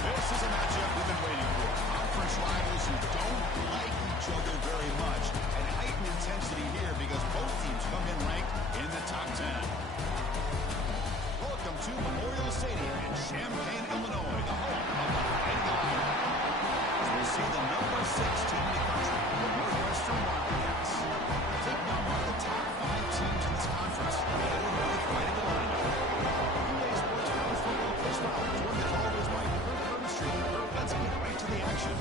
This is a matchup we've been waiting for. Conference rivals who don't like each other very much. And heightened intensity here because both teams come in ranked in the top 10. Welcome to Memorial Stadium in Champaign, Illinois, the home of the Fighting Illini. As we see the number 6 team in the country, the Northwestern Wildcats, taking on one of the top 5 teams in this conference, the Illinois Fighting Illini. Sports College Football Chris Rollins, joined as always by Kurt Burnstreet. Let's get right to the action.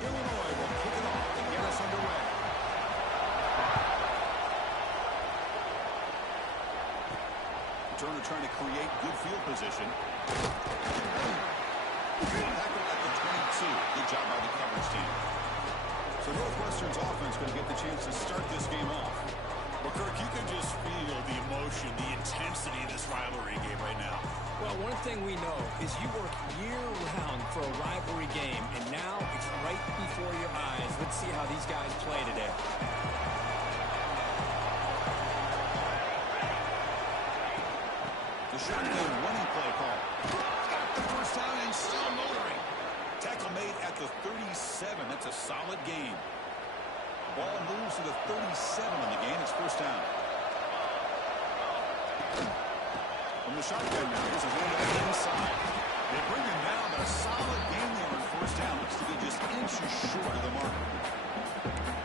Illinois will kick it off to get us underway. Turner trying to create good field position. Tackle at the 22. Good job by the coverage team. So Northwestern's offense going to get the chance to start this game off. Well, Kirk, you can just feel the emotion, the intensity of this rivalry game right now. Well, one thing we know is you work year-round for a rivalry game, and now it's right before your eyes. Let's see how these guys play today. The shotgun running play call. Got the first down and still motoring. Tackle made at the 37. That's a solid gain. Ball moves to the 37 on the gain. It's first down. From the shotgun now, here's a handoff inside. They bring him down. A solid gain there on first down. Looks to be just inches short of the mark.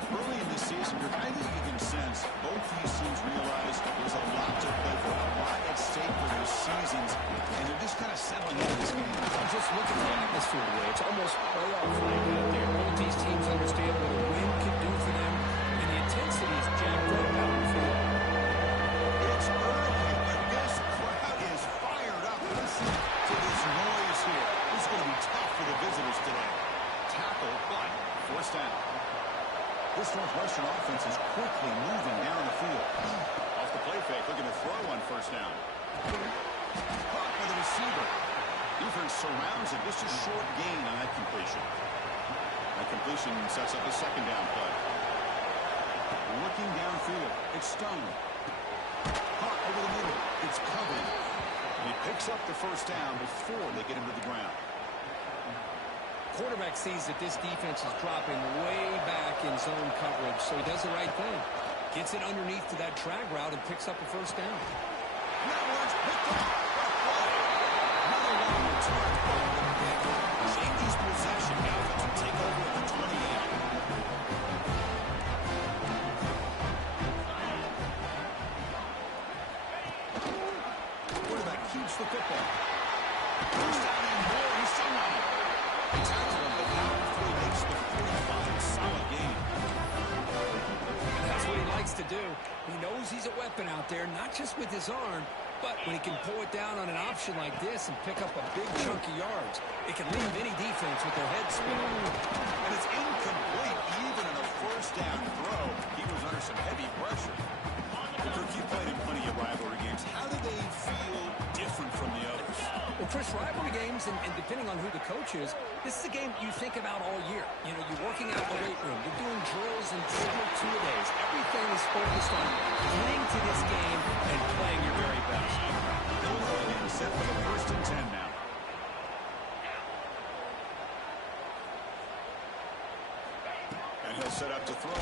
Early in this season, I think you can sense both these teams realize there's a lot to play for, a lot at stake for their seasons, and they're just kind of settling into this game. Just look at the atmosphere today. It's almost playoff-like out there. Both these teams understand what a win can do for them, and the intensity is jacked up out in the field. It's early, but this crowd is fired up. Listen to this noise here. This is going to be tough for the visitors today. Tackle, but first down. This Northwestern offense is quickly moving down the field. Off the play fake, looking to throw on first down. Caught by the receiver. Defense surrounds it. Just a short gain on that completion. That completion sets up a second down play. Looking downfield. It's Stone. Caught over the middle. It's covered. He picks up the first down before they get him to the ground. Quarterback sees that this defense is dropping way back in zone coverage, so he does the right thing. Gets it underneath to that drag route and picks up a first down. That one's picked up. Another long return. Changes possession. Now they can take over at the 28. Quarterback keeps the football. First down and more. He's still running. Tackle him, but not before he makes the 45. Solid gain. That's what he likes to do. He knows he's a weapon out there, not just with his arm, but when he can pull it down on an option like this and pick up a big chunk of yards, it can leave any defense with their head spinning. And it's incomplete even in a first down throw. He was under some heavy pressure. Kirk, you played in plenty of rivalry games. How do they feel different from the others? Well, Chris, rivalry games, and depending on who the coach is, this is a game you think about all year. You know, you're working out in the weight room. You're doing drills and several two-a-days. Everything is focused on playing to this game and playing your very best. Illinois getting set for the first and 10 now. And he'll set up to throw.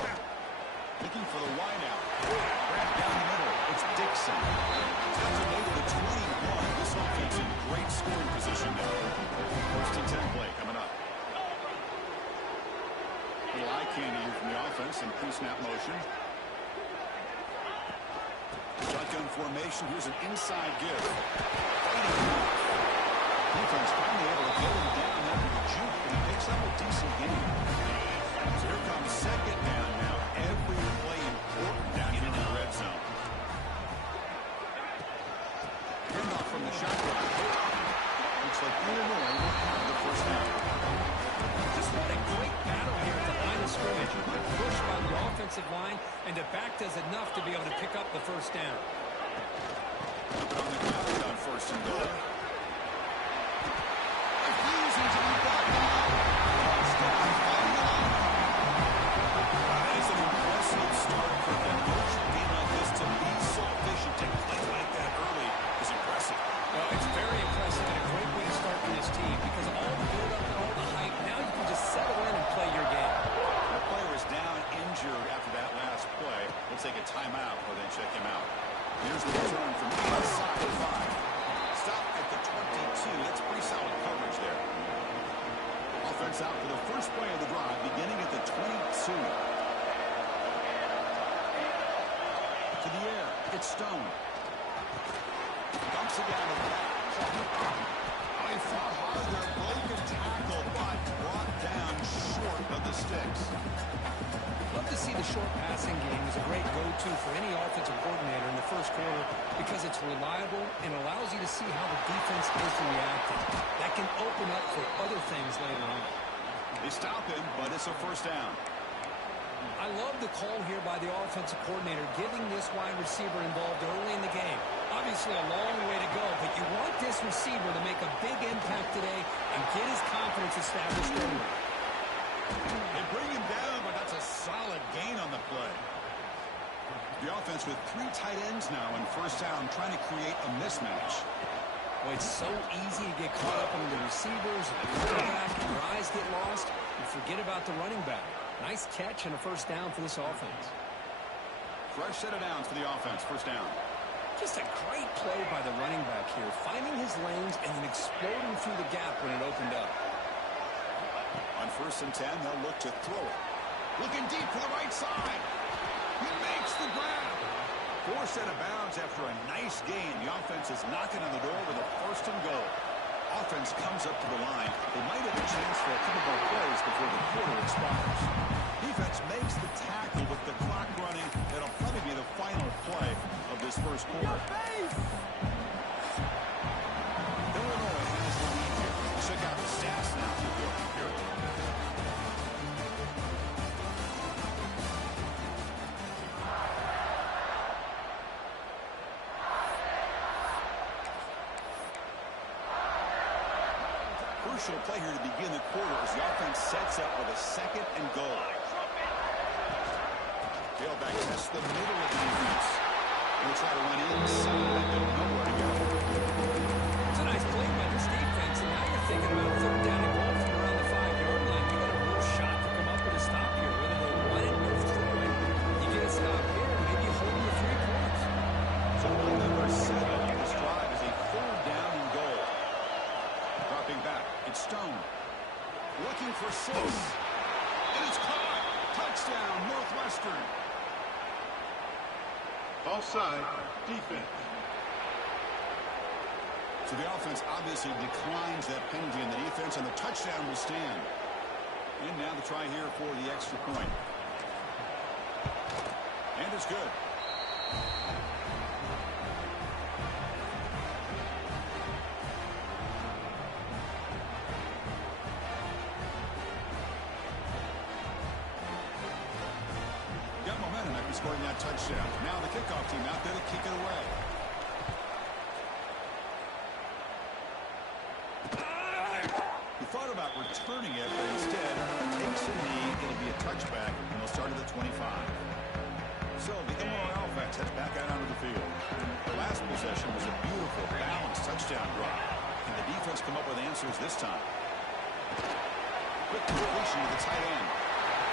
Looking for the wideout. Wrapped down the middle. It's Dixon. Tackle made to the 21. This offense in great scoring position now. First and 10 play coming up. Little eye candy here from the offense in pre-snap motion. Shotgun formation. Here's an inside give. Defense finally able to get him down after the juke, and he picks up a decent gain. So here comes second down now. Every play important down here in the red zone. Handoff from the shotgun. Looks like Illinois will have the first down. Just what a great battle here at the line of scrimmage. Good push by the offensive line, and the back does enough to be able to pick up the first down. On the ground on first and goal. Refusing to be back on. Touchdown, Here's the return from inside the 5. Stop at the 22. That's pretty solid coverage there. Offense out for the first play of the drive, beginning at the 22. To the air. It's Stone. Dumps it down to the back. Oh, he fought hard there. Broken tackle, but brought down short of the sticks. Love to see the short passing game is a great go-to for any offensive coordinator in the first quarter because it's reliable and allows you to see how the defense is reacting. That can open up for other things later on. They stop him, but it's a first down. I love the call here by the offensive coordinator, getting this wide receiver involved early in the game. Obviously a long way to go, but you want this receiver to make a big impact today and get his confidence established early. They bring him down, but that's a solid gain on the play. The offense with 3 tight ends now in first down, trying to create a mismatch. Well, it's so easy to get caught up in the receivers and the quarterback, and your eyes get lost. You forget about the running back. Nice catch and a first down for this offense. Fresh set of downs for the offense. First down. Just a great play by the running back here, finding his lanes and then exploding through the gap when it opened up. On 1st and 10, they'll look to throw it. Looking deep for the right side. He makes the grab. Forced out of bounds after a nice gain. The offense is knocking on the door with a 1st and goal. Offense comes up to the line. They might have a chance for a couple more plays before the quarter expires. Defense makes the tackle with the clock running. That'll probably be the final play of this first quarter. Illinois has the lead here. Check out the stats now for the fourth period. Crucial play here to begin the quarter as the offense sets up with a 2nd and goal. Tailback tests the middle of the defense. They'll try to run inside, but nowhere to go. It's a nice play by this defense, and now you're thinking about 3rd down and goal from around the 5-yard line. You got a real shot to come up with a stop here. Whether they run it or throw it, you get a stop here, and maybe you hold them to 3 points. So play number 7 on this drive is a 3rd down and goal. Dropping back, it's Stone. Looking for 6. It is caught. Touchdown, Northwestern. Offside, defense. So the offense obviously declines that penalty in the defense, and the touchdown will stand. And now the try here for the extra point. And it's good. Got momentum after scoring that touchdown. Now the kickoff team out there to kick it away. He thought about returning it, but instead takes a knee. It'll be a touchback, and they'll start at the 25. So the Illinois offense heads back out onto the field. The last possession was a beautiful, balanced touchdown drive, and the defense come up with answers this time. Quick completion to the tight end.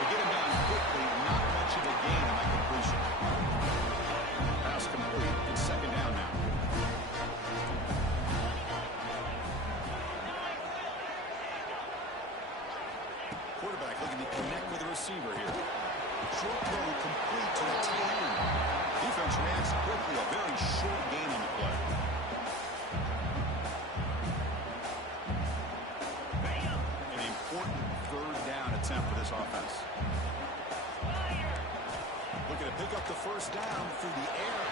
They get him down quickly, not much of a gain on that completion. Pass complete, it's 2nd down now. Quarterback looking to connect with the receiver here. Short throw complete to the tight end. Defense reacts quickly, a very short gain on the play. An important 3rd down attempt for this offense. Looking to pick up the 1st down through the air.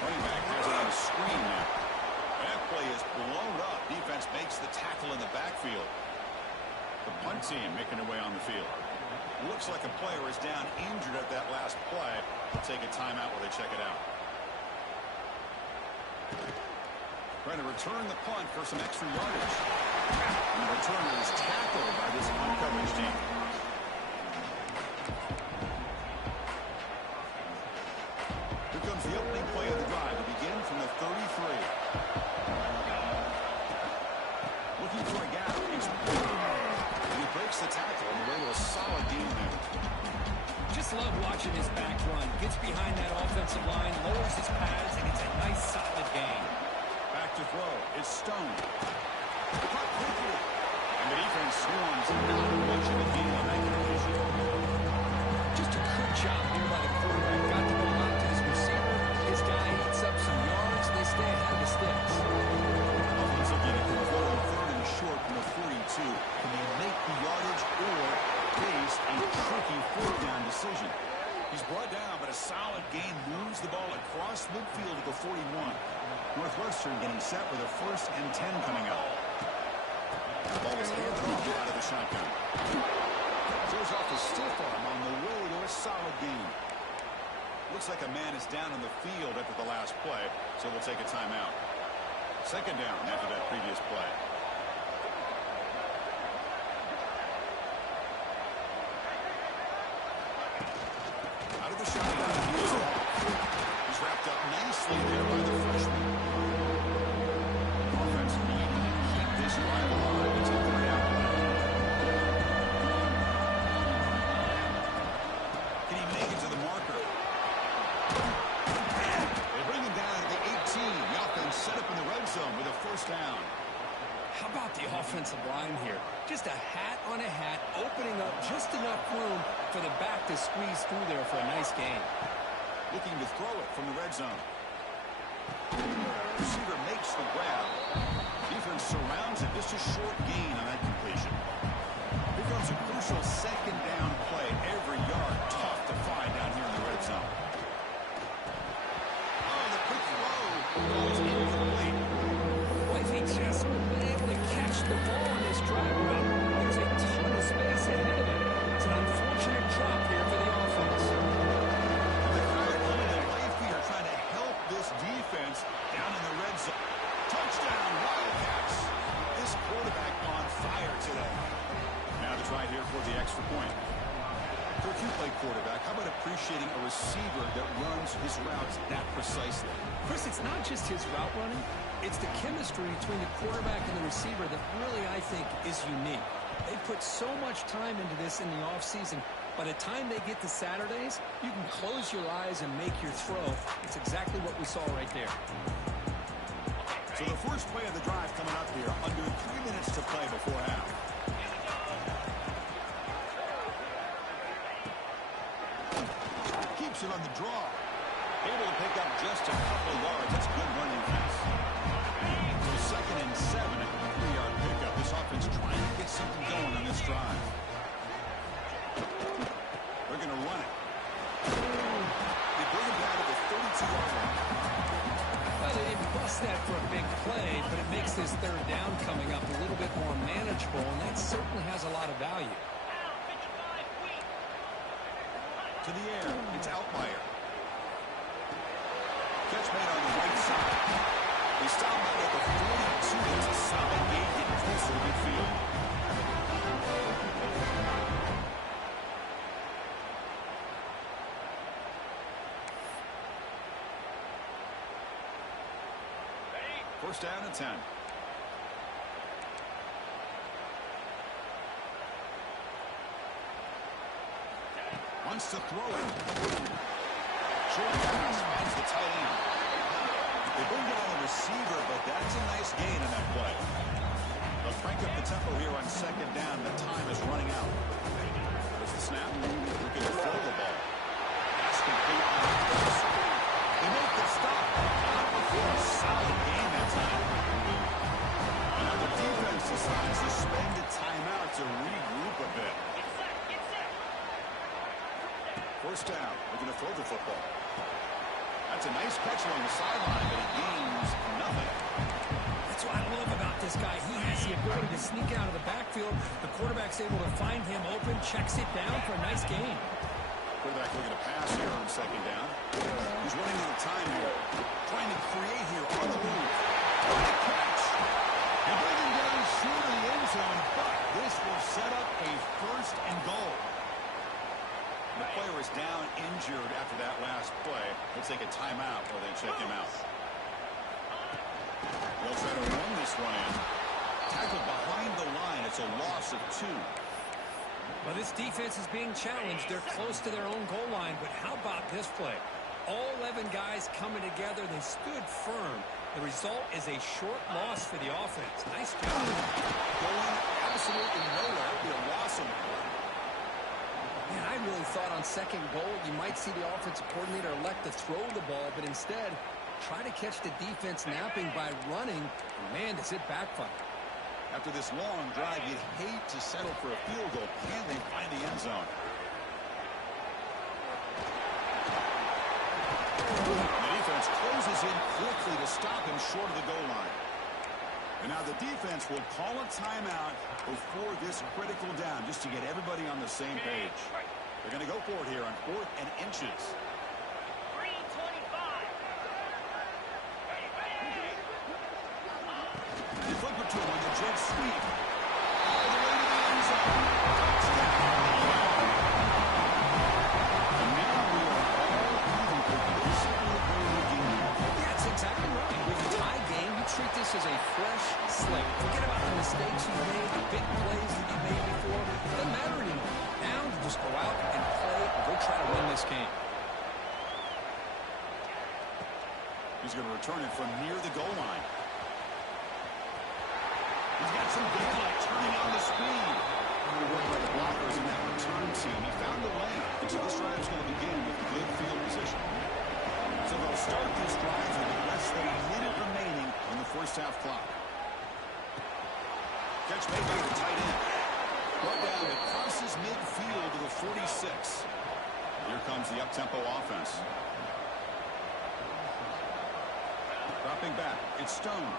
Running back has it on a screen now. That play is blown up. Defense makes the tackle in the backfield. The punt team making their way on the field. Looks like a player is down injured at that last play. They'll take a timeout while they check it out. Trying to return the punt for some extra yardage. And the returner is tackled by this punt coverage team. Here comes the opening play of the drive to begin from the 33. Looking for a gap. He's breaks the tackle on the way to a solid gain there. Just love watching his back run. Gets behind that offensive line, lowers his pads, and it's a nice, solid gain. Back to throw. It's Stone. Caught quickly. And the defense swarms. Not much of a deal on that completion. Just a good job here by the quarterback. Got the ball out to his receiver. His guy eats up some yards. They stay ahead of the sticks. Offense looking at controlling third and short from the 42. Can they make the yardage or face a tricky fourth down decision? He's brought down, but a solid gain moves the ball across midfield to the 41. Northwestern getting set with a 1st and 10 coming up. The ball is handed off out of the shotgun. Throws off a stiff arm on the way to a solid gain. Looks like a man is down on the field after the last play, so we'll take a timeout. 2nd down after that previous play. Out of the shotgun. He's wrapped up nicely there by the freshman. Offense needing to keep this drive alive. It's a 3-down play. Can he make it to the marker? They bring him down to the 18. The offense set up in the red zone with a 1st down. How about the offensive line here? Just a hat on a hat, opening up just enough room for the back to squeeze through there for a nice gain. Looking to throw it from the red zone. Receiver makes the grab. Defense surrounds it. Just a short gain on that completion. Here comes a crucial 2nd down play. Every yard tough to find down here in the red zone. Oh, the quick throw was incomplete. Well, if he just been able to catch the ball on this drive route, there's a ton of space ahead of him. It's an unfortunate drop here for the offense. The crowd coming to life here trying to help this defense down in the red zone. Touchdown, Wildcats. This quarterback on fire today. Now to try here for the extra point. For a two-play quarterback, how about appreciating a receiver that runs his routes that precisely? Chris, it's not just his route running. It's the chemistry between the quarterback and the receiver that really, I think, is unique. They put so much time into this in the offseason. By the time they get to Saturdays, you can close your eyes and make your throw. It's exactly what we saw right there. So the first play of the drive coming up here, under 3 minutes to play before half. Keeps it on the draw. Able to pick up just a couple of yards. That's good running pass. So 2nd and 7 at the 3-yard pickup. This offense trying to get something going on this drive. They're going to run it. They bring it down to the 32-yard line. Well, they didn't bust that for a big play, but it makes this 3rd down coming up a little bit more manageable, and that certainly has a lot of value. To the air. It's Outlier. Catch made on the right side. They stop out at the 42. It's a solid gain getting closer to midfield. First down and 10. Wants to throw it. Short pass finds the tight end. They bring down the receiver, but that's a nice gain in that play. They'll crank up the tempo here on 2nd down. The time is running out. There's the snap. Looking to throw the ball. Pass complete on the pass. They make the stop. Not before a solid gain that time. And now the defense decides to spend a timeout to regroup a bit. First down. Looking to throw the football. That's a nice catch along the sideline, but he gains nothing. That's what I love about this guy. He has the ability to sneak out of the backfield. The quarterback's able to find him open, checks it down for a nice gain. Quarterback looking to pass here on 2nd down. He's running out of time here. Trying to create here on the move. What a catch. They bring him down short of the end zone, but this will set up a 1st and goal. The player is down injured after that last play. They'll take a timeout while they check him out. They'll try to run this one in. Tackled behind the line. It's a loss of 2. Well, this defense is being challenged. They're close to their own goal line, but how about this play? All 11 guys coming together. They stood firm. The result is a short loss for the offense. Nice job. Going absolutely nowhere. It'll be a loss of Man, I really thought on second goal you might see the offensive coordinator elect to throw the ball, but instead try to catch the defense napping by running. Man, does it backfire. After this long drive, you'd hate to settle for a field goal. Can they find the end zone? The defense closes in quickly to stop him short of the goal line. And now the defense will call a timeout before this critical down, just to get everybody on the same page. They're going to go for it here on 4th and inches. 3:25. They flip it to him on the jet sweep. All the way to the end zone. Touchdown. And now we are all even for this early game. Yeah, that's exactly right. With a tie game, you treat this as a fresh slate. Forget about the mistakes you made, the big plays that you made before. It doesn't matter anymore. Now you just go out and play and go try to win this game. He's going to return it from near the goal line. He's got some daylight turning on the speed. Worked by the blockers in that return team. He found the lane. And so this drive is going to begin with good field position. So they'll start this drive with less than a minute remaining on the first half clock. Catch made by the tight end. Brought down that crosses midfield to the 46. Here comes the up-tempo offense. Dropping back. It's Stone.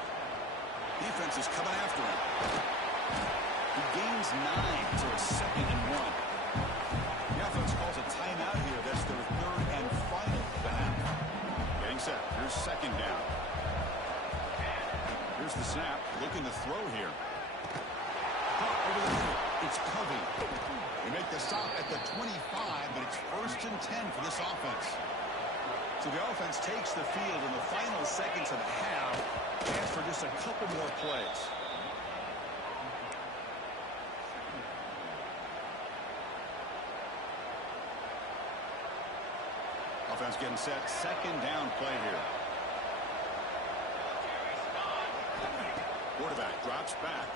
Defense is coming after him. He gains 9, so it's 2nd and 1. The offense calls a timeout here. That's their 3rd and final of the half. Getting set. Here's 2nd down. Here's the snap. Looking to throw here. Over the middle. It's Covey. They make the stop at the 25, but it's 1st and 10 for this offense. So the offense takes the field in the final seconds of the half. Chance for just a couple more plays. Offense getting set. 2nd down play here. Quarterback drops back.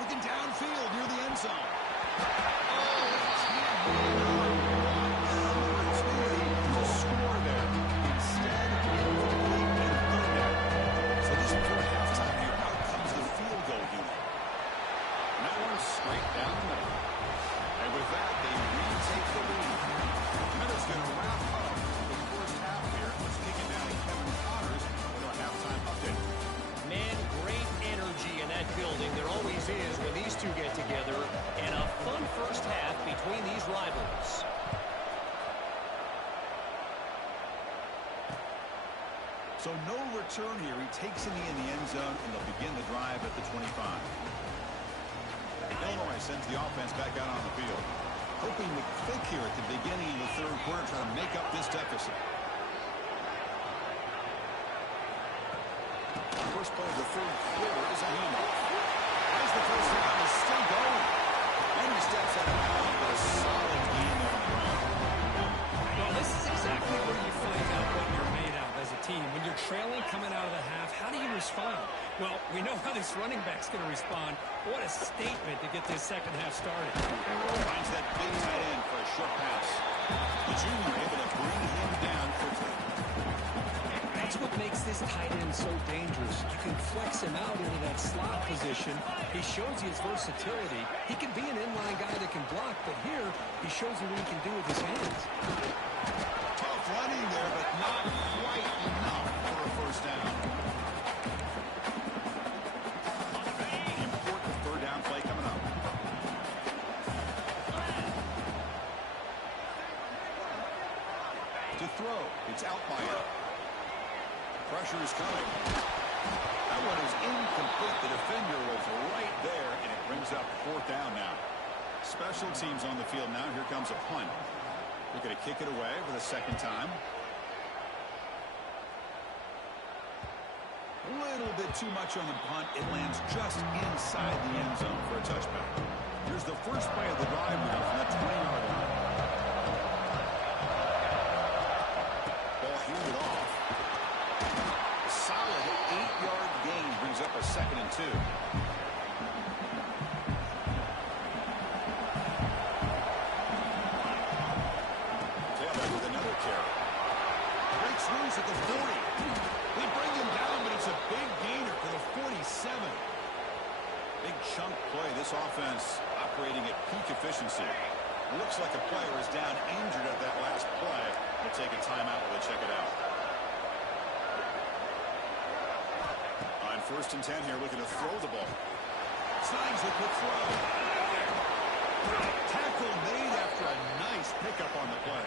Looking downfield near the end zone. Opportunity to score there. Instead, incomplete and 3rd down. So just before halftime here, out comes the field goal unit. And that one's straight down the middle. And with that, they retake the lead. Minutes going to wrap up the first half here. Let's kick it down to Kevin Connors with our halftime update. Man, great energy in that building. There always is when these two get together. And a fun first half between these rivals. So no return here. He takes it in the end zone, and they'll begin the drive at the 25. Illinois sends the offense back out on the field. Hoping to click here at the beginning of the 3rd quarter, trying to make up this deficit. First play of the 3rd quarter is a handoff. As the first down is still going. And he steps out of bounds, but a solid gain on the ground. Well, this is exactly where you find out what you're made of as a team. When you're trailing coming out of the half, how do you respond? Well, we know how this running back's going to respond. What a statement to get this second half started. Finds that big tight end for a short pass. The junior able to bring him down quickly. That's what makes this tight end so dangerous. You can flex him out into that slot position. He shows you his versatility. He can be an inline guy that can block, but here he shows you what he can do with his hands. Tough running there, but not quite enough for a first down. Important 3rd down play coming up. To throw, it's out by him. Pressure is coming. That one is incomplete. The defender was right there, and it brings up 4th down now. Special teams on the field now. Here comes a punt. They're going to kick it away for the 2nd time. A little bit too much on the punt. It lands just inside the end zone for a touchback. Here's the first play of the drive now from the 20-yard line. Ball handed off. Solid 8-yard gain brings up a 2nd and 2. Tailback with another carry. Breaks loose at the 40. They bring him down, but it's a big gainer for the 47. Big chunk play. This offense operating at peak efficiency. Looks like a player is down injured at that last play. We'll take a timeout while they check it out. On 1st and 10 here, looking to throw the ball. Signs a quick throw. Tackle made after a nice pickup on the play.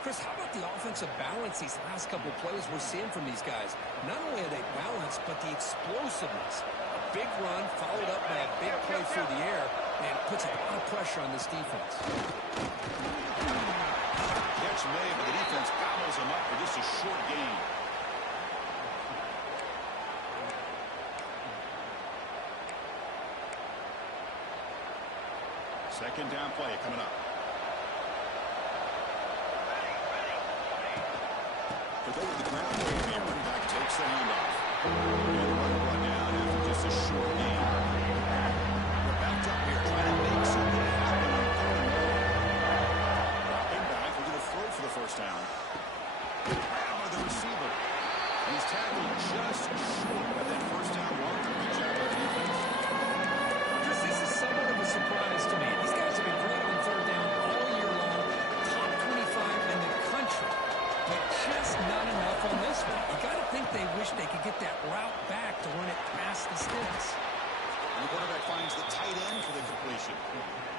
Chris, how about the offensive balance these last couple plays we're seeing from these guys? Not only are they balanced, but the explosiveness. A big run followed up by a big play through the air, and it puts a lot of pressure on this defense. Catch made, but the defense gobbles him up for just a short gain. Second down play coming up. To go with the ground wave here. Running back takes the handoff. And the run brought down after just a short gain. We're backed up here trying to make something happen on 3rd and 1. Dropping back. We're going to throw for the first down. Right on the receiver. He's tackled just short of that first down marker. Good job by the defense. Chris, this is somewhat of a surprise to me. These guys have been great on 3rd down all year long. Top 25 in the country. But just not enough on this one. You got to think they wish they could get that route back to run it past the sticks. And the quarterback finds the tight end for the completion.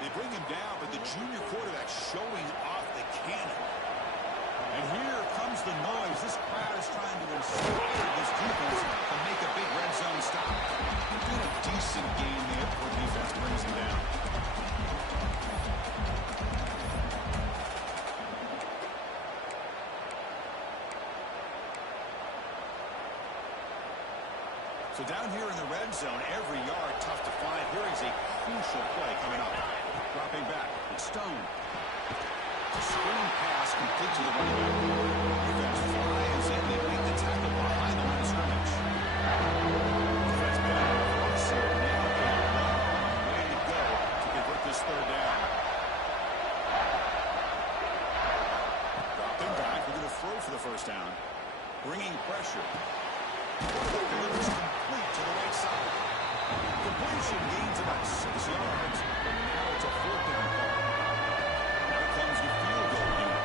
They bring him down, but the junior quarterback showing off the cannon. And here comes the noise. This crowd is trying to inspire this defense to make a big red zone stop. Doing a decent game there before the defense brings him down. So down here in the red zone, every yard tough to find. Here is a crucial play coming up. Dropping back, it's Stone. Screen pass complete to the running back. Defense flies in. They make the tackle behind the line of scrimmage. Defense back. Mercer now a long way to go to convert this 3rd down. Dropping back. We're going to throw for the first down. Bringing pressure. Delivers complete to the right side. Completion gains about 6 yards. And now it's a 4th down call. Now comes the field goal unit.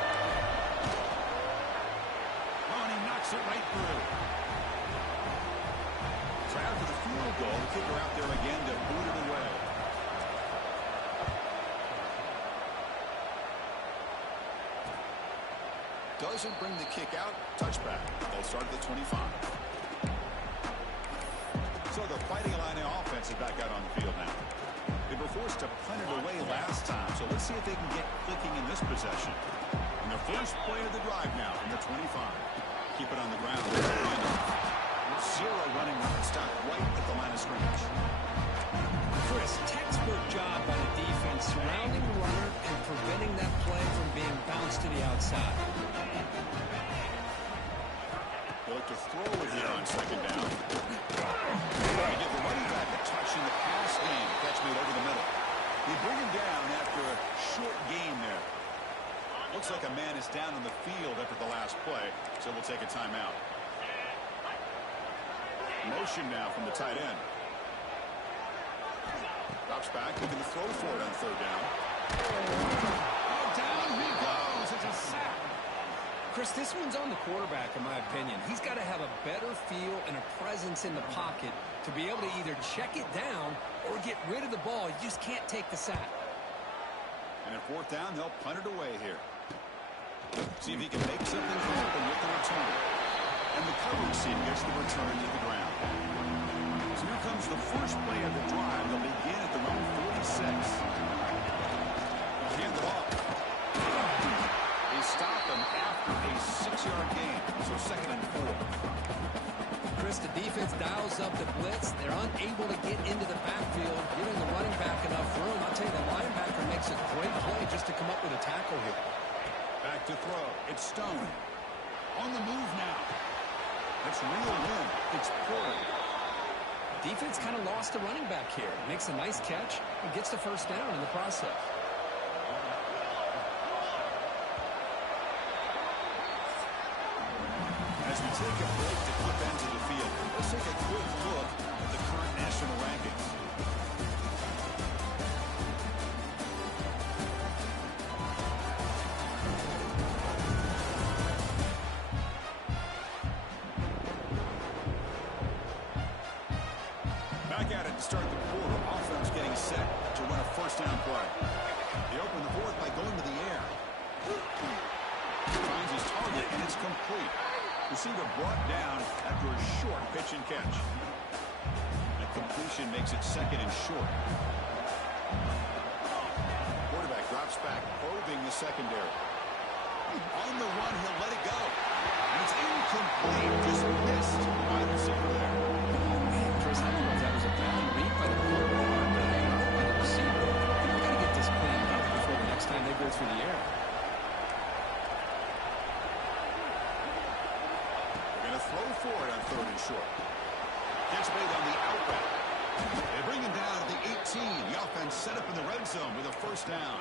Oh, and he knocks it right through. So after the field goal, the kicker out there again to boot it away. Doesn't bring the kick out. Touchback. They'll start at the 25. So the Fighting Illini offense is back out on the field now. They were forced to punt it away last time, so let's see if they can get clicking in this possession. And the first play of the drive now from the 25. Keep it on the ground. Zero running stop right at the line of scrimmage. Chris, textbook job by the defense surrounding the runner and preventing that play from being bounced to the outside. They look to throw it here on 2nd down. They give the running back a touch in the pass game. Catch made over the middle. They bring him down after a short gain there. Looks like a man is down on the field after the last play, so we'll take a timeout. Motion now from the tight end. Drops back, looking to throw for it on 3rd down. Oh, down he goes. It's a sack. Chris, this one's on the quarterback, in my opinion. He's got to have a better feel and a presence in the pocket to be able to either check it down or get rid of the ball. You just can't take the sack. And at 4th down, they'll punt it away here. See if he can make something happen with the return. And the coverage team gets the return to the ground. So here comes the first play of the drive. They'll begin at their own 46. They'll hand it off. They stop him after a 6-yard gain. So 2nd and 4. Chris, to the defense dials up the blitz. They're unable to get into the backfield, giving the running back enough room. I'll tell you, the linebacker makes a great play just to come up with a tackle here. Back to throw. It's Stone. On the move now. That's reeled in. It's Porter. Defense kind of lost a running back here. Makes a nice catch and gets the first down in the process. As we take a break to flip ends of the field, let's take a quick look at the current national rankings. Back at it to start the quarter. Offense getting set to run a first down play. They open the fourth by going to the air. Finds his target, and it's complete. Receiver brought down after a short pitch and catch. That completion makes it second and short. Quarterback drops back, probing the secondary. On the run, he'll let it go. And it's incomplete. Just missed by the receiver there. Chris, I don't know if that was a bad read by the quarterback or by the receiver. They're going to get this cleaned up before the next time they go through the air. Throw for it on third and short. Catch made on the out route. They bring him down at the 18. The offense set up in the red zone with a first down.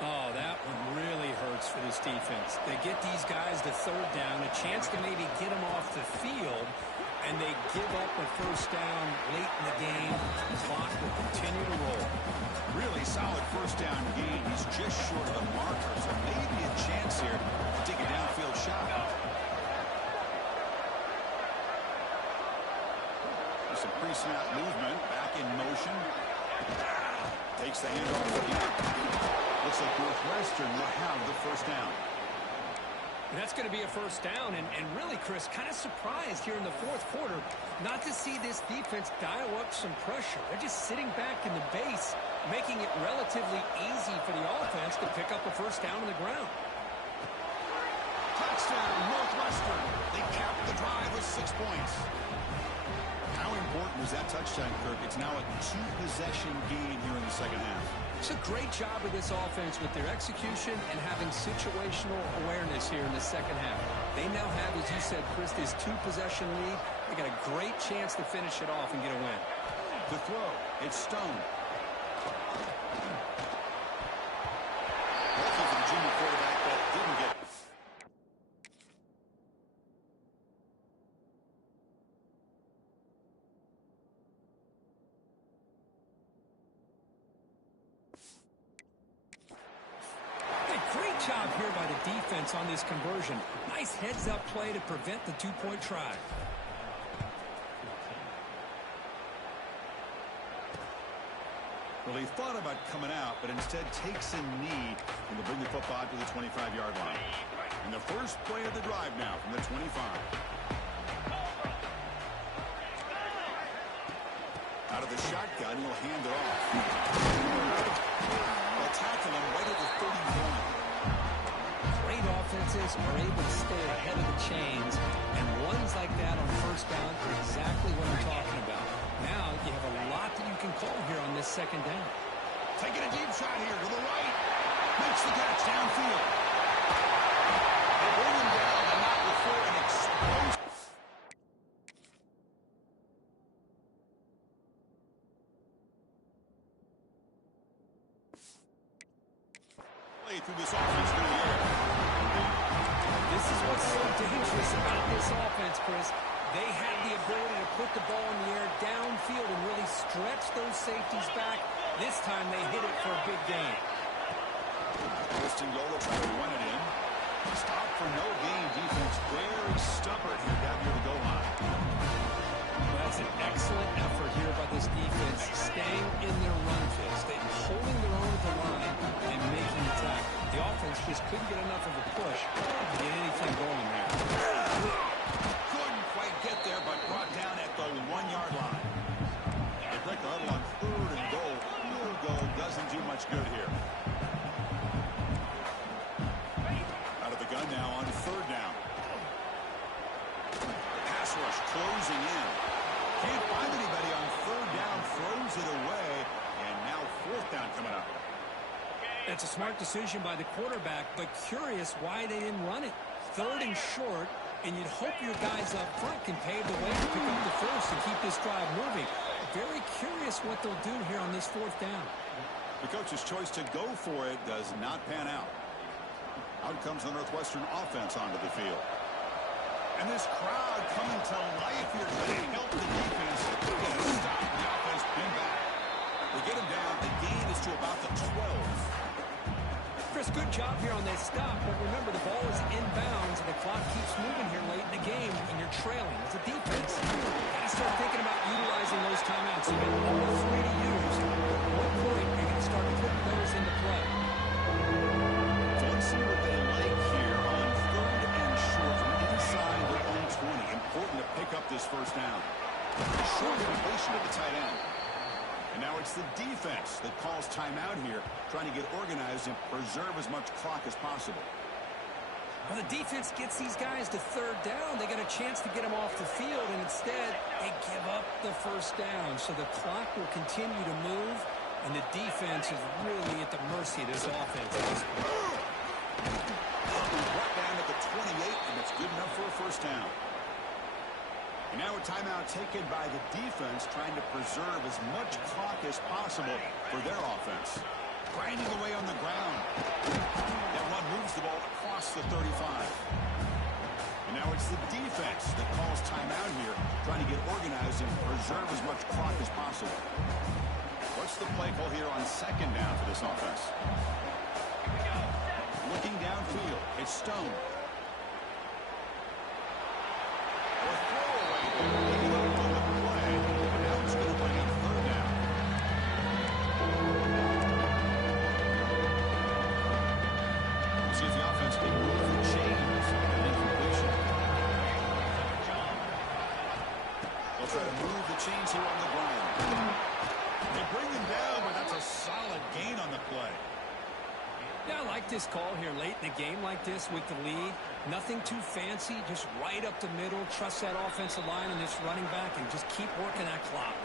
Oh, that one really hurts for this defense. They get these guys to third down, a chance to maybe get them off the field, and they give up a first down late in the game. The clock will continue to roll. Really solid first down gain. He's just short of the marker, so maybe a chance here to take a downfield shot. Some pre-snap movement, back in motion. Takes the handoff again. Looks like Northwestern will have the first down. And that's going to be a first down, and really, Chris, kind of surprised here in the fourth quarter not to see this defense dial up some pressure. They're just sitting back in the base, making it relatively easy for the offense to pick up a first down on the ground. Touchdown, Northwestern. They capped the drive with 6 points. How important was that touchdown, Kirk? It's now a two-possession game here in the second half. It's a great job of this offense with their execution and having situational awareness here in the second half. They now have, as you said, Chris, this two-possession lead. They got a great chance to finish it off and get a win. To throw, it's Stone. Lucky for the junior quarterback that didn't get job here by the defense on this conversion. Nice heads-up play to prevent the two-point try. Well, he thought about coming out, but instead takes a knee and will bring the football to the 25-yard line. And the first play of the drive now from the 25. Out of the shotgun, he'll hand it off. They'll tackle him right at the 31. Great offenses are able to stay ahead of the chains, and ones like that on first down are exactly what I'm talking about. Now you have a lot that you can call here on this second down. Taking a deep shot here to the right. Makes the catch downfield. They bring him down, and not before an explosion. Through this offense through the air. This is what's so dangerous about this offense, Chris. They have the ability to put the ball in the air downfield and really stretch those safeties back. This time they hit it for a big gain. Twisting goal to try to run it in. Stop for no gain. Defense very stubborn here down near the goal line. That's an excellent effort here by this defense, staying in their run fix, holding their own at the line and making the tackle. The offense just couldn't get enough of a push to get anything going there. Couldn't quite get there, but brought down at the 1-yard line. They break the huddle on third and goal. Field goal doesn't do much good here. Out of the gun now on third down. Pass rush. smart decision by the quarterback, but curious why they didn't run it. 3rd and short, and you'd hope your guys up front can pave the way to pick up the first and keep this drive moving. Very curious what they'll do here on this 4th down. The coach's choice to go for it does not pan out. Out comes the Northwestern offense onto the field. And this crowd coming to life here today help the defense get a stop. The offense pin back. They get him down. The gain is to about the 12. Chris, good job here on this stop, but remember the ball is inbounds and the clock keeps moving here late in the game and you're trailing. As a defense, you got to start thinking about utilizing those timeouts. You've got all 3 to use. At what point are you going to start putting those into play? So let's see what they like here on 3rd and short from inside their own 20. Important to pick up this first down. Short completion of the tight end. And now it's the defense that calls timeout here, trying to get organized and preserve as much clock as possible. When the defense gets these guys to 3rd down, they get a chance to get them off the field, and instead they give up the first down. So the clock will continue to move, and the defense is really at the mercy of this offense. Brought down at the 28, and it's good enough for a first down. And now a timeout taken by the defense, trying to preserve as much clock as possible for their offense. Grinding away on the ground. That one moves the ball across the 35. And now it's the defense that calls timeout here, trying to get organized and preserve as much clock as possible. What's the play call here on 2nd down for this offense? Looking downfield, it's Stone. Try to move the chains here on the ground. They bring him down, but that's a solid gain on the play. Yeah, I like this call here late in the game like this with the lead. Nothing too fancy, just right up the middle. Trust that offensive line and this running back and just keep working that clock.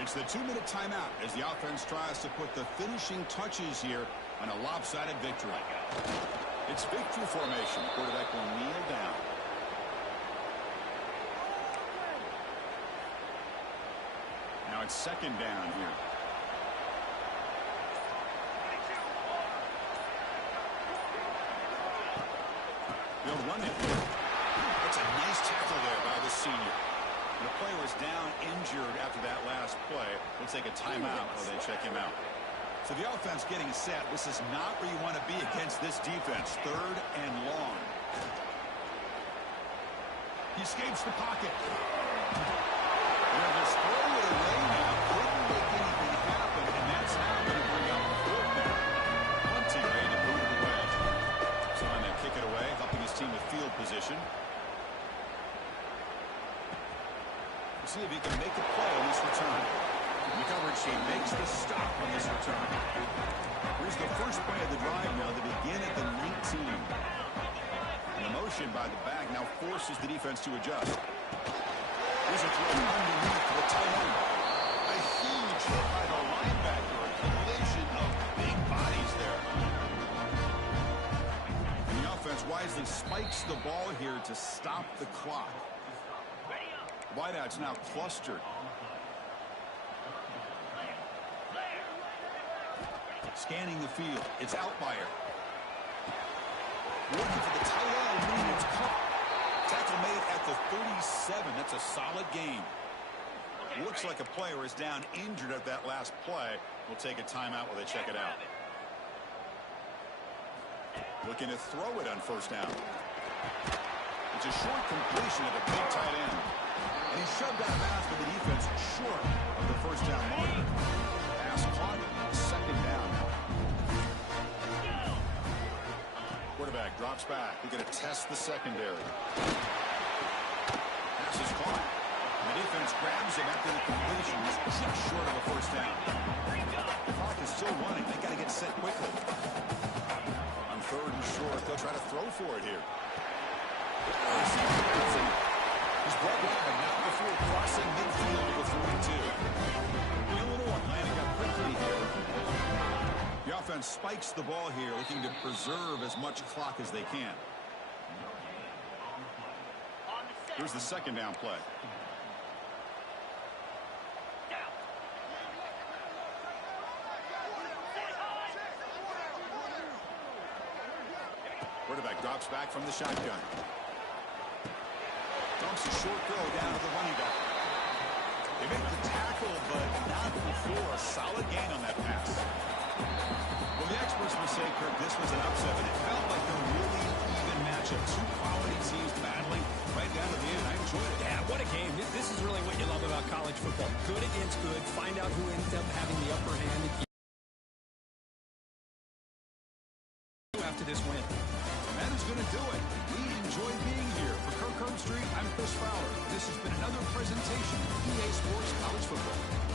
It's the 2-minute timeout as the offense tries to put the finishing touches here on a lopsided victory. It's victory formation. The quarterback will kneel down. Now it's 2nd down here. They'll run it. That's a nice tackle there by the senior. The player was down injured after that last play. We'll take a timeout while they check him out. So the offense getting set. This is not where you want to be against this defense. 3rd and long. He escapes the pocket. They'll just throw it away now. Couldn't make anything happen, and that's how going to bring up 4th down. Punting ready to move it away. So on that kick it away, helping his team with field position. We'll see if he can make a play on this return. The coverage team makes the stop on this return. Here's the first play of the drive now. They begin at the 19. And the motion by the back now forces the defense to adjust. Here's a throw underneath to the tight end. A huge hit by the linebacker. A collision of big bodies there. And the offense wisely spikes the ball here to stop the clock. Wideouts now clustered. Scanning the field. It's Outlier. Working for the tight end, and it's caught. Tackle made at the 37. That's a solid gain. Looks like a player is down injured at that last play. We'll take a timeout while they check it out. Looking to throw it on 1st down. It's a short completion of a big tight end. And he's shoved out of bounds by the defense short of the 1st down marker. Pass caught. 2nd down now. Quarterback drops back. We're going to test the secondary. Pass is caught. And the defense grabs him after the completion. He's just short of a 1st down. The clock is still running. They got to get set quickly. On 3rd and short, they'll try to throw for it here. He's brought down now before crossing midfield to the 42. Illinois lining up quickly here. The offense spikes the ball here, looking to preserve as much clock as they can. Here's the second down play. Quarterback drops back from the shotgun. Dumps a short throw down to the running back. They make the tackle, but not before a solid gain on that pass. Well, the experts will say, Kirk, this was an upset, but it felt like a really even matchup. Two quality teams battling right down to the end. I enjoyed it. Yeah, what a game. This is really what you love about college football. Good against good. Find out who ends up having the upper hand after this win. And that is going to do it. We enjoyed being here. For Kirk Herbstreit, I'm Chris Fowler. This has been another presentation of EA Sports College Football.